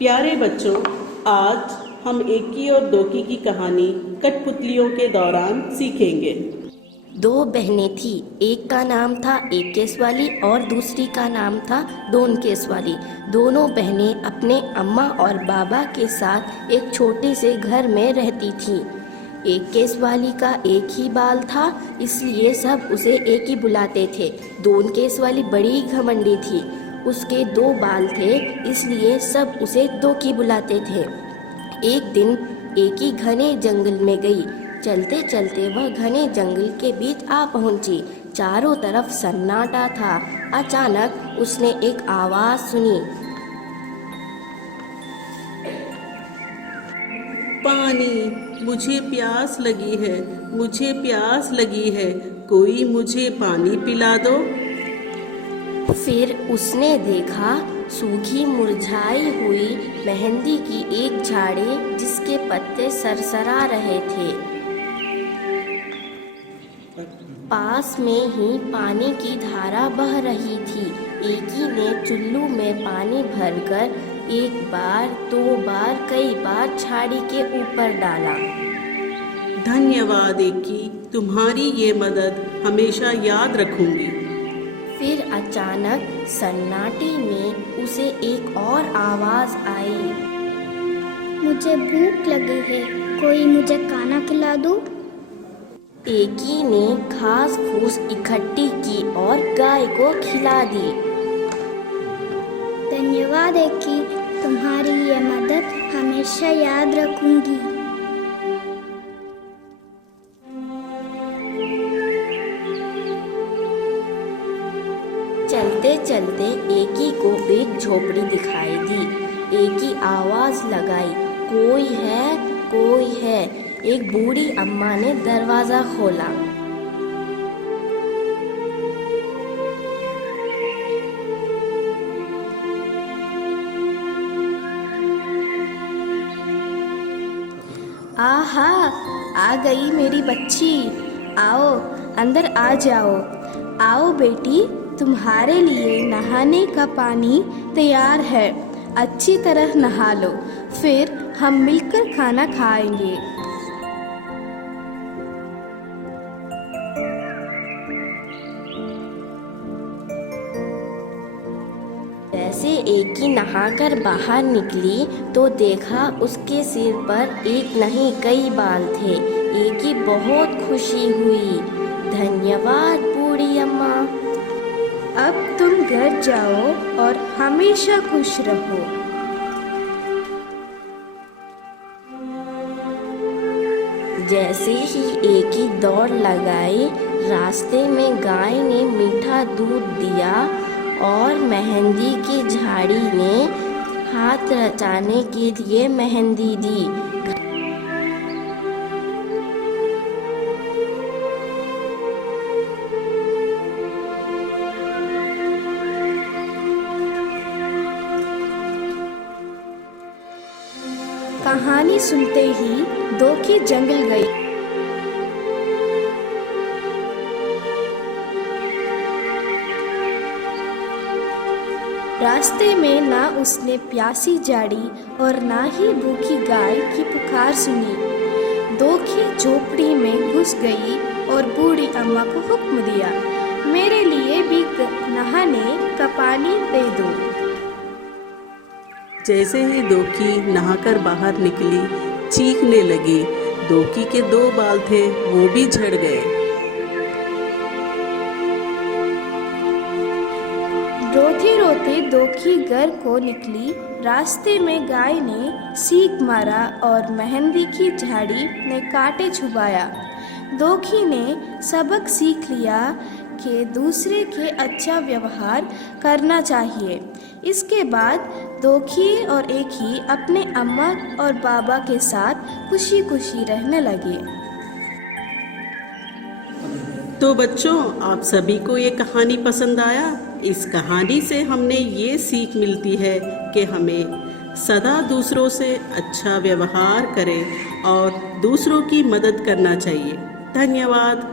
प्यारे बच्चों, आज हम एकी और दोकी की कहानी कठपुतलियों के दौरान सीखेंगे। दो बहनें थी। एक का नाम था एक केस वाली और दूसरी का नाम था दोन केस वाली। दोनों बहनें अपने अम्मा और बाबा के साथ एक छोटे से घर में रहती थीं। एक केस वाली का एक ही बाल था, इसलिए सब उसे एक ही बुलाते थे। दोन केस वाली बड़ी घमंडी थी, उसके दो बाल थे, इसलिए सब उसे दो की बुलाते थे। एक दिन एक ही घने जंगल में गई। चलते चलते वह घने जंगल के बीच आ पहुंची। चारों तरफ सन्नाटा था। अचानक उसने एक आवाज सुनी। पानी, मुझे प्यास लगी है, मुझे प्यास लगी है, कोई मुझे पानी पिला दो। फिर उसने देखा सूखी मुरझाई हुई मेहंदी की एक झाड़ी जिसके पत्ते सरसरा रहे थे। पास में ही पानी की धारा बह रही थी। एकी ने चुल्लू में पानी भरकर एक बार, दो बार, कई बार झाड़ी के ऊपर डाला। धन्यवाद एकी, तुम्हारी ये मदद हमेशा याद रखूंगी। फिर अचानक सन्नाटे में उसे एक और आवाज आई। मुझे भूख लगी है, कोई मुझे खाना खिला दो। एकी ने घास फूस इकट्ठी की और गाय को खिला दी। धन्यवाद एकी, तुम्हारी ये मदद हमेशा याद रखूंगी। चलते चलते एकी को एक झोपड़ी दिखाई दी। एकी आवाज लगाई, कोई है, कोई है। एक बूढ़ी अम्मा ने दरवाजा खोला। आहा, आ गई मेरी बच्ची। आओ, अंदर आ जाओ। आओ बेटी, तुम्हारे लिए नहाने का पानी तैयार है। अच्छी तरह नहा लो, फिर हम मिलकर खाना खाएंगे। जैसे एकी नहाकर बाहर निकली तो देखा उसके सिर पर एक नहीं कई बाल थे। एकी बहुत खुशी हुई। धन्यवाद बूढ़ी अम्मा। अब तुम घर जाओ और हमेशा खुश रहो। जैसे ही एकी दौड़ लगाई, रास्ते में गाय ने मीठा दूध दिया और मेहंदी की झाड़ी ने हाथ रचाने के लिए मेहंदी दी। कहानी सुनते ही दोकी जंगल गई। रास्ते में ना उसने प्यासी झाड़ी और ना ही भूखी गाय की पुकार सुनी। दोकी झोपड़ी में घुस गई और बूढ़ी अम्मा को हुक्म दिया, मेरे लिए भी नहाने का पानी दे दो। जैसे ही दोकी नहाकर बाहर निकली, चीखने लगी। दोकी के दो बाल थे, वो भी झड़ गए। रोते रोते दोकी घर को निकली। रास्ते में गाय ने सीख मारा और मेहंदी की झाड़ी ने कांटे चुभाया। दोकी ने सबक सीख लिया कि दूसरे के अच्छा व्यवहार करना चाहिए। इसके बाद दोकी और एकी अपने अम्मा और बाबा के साथ खुशी खुशी रहने लगे। तो बच्चों, आप सभी को ये कहानी पसंद आया? इस कहानी से हमने ये सीख मिलती है कि हमें सदा दूसरों से अच्छा व्यवहार करें और दूसरों की मदद करना चाहिए। धन्यवाद।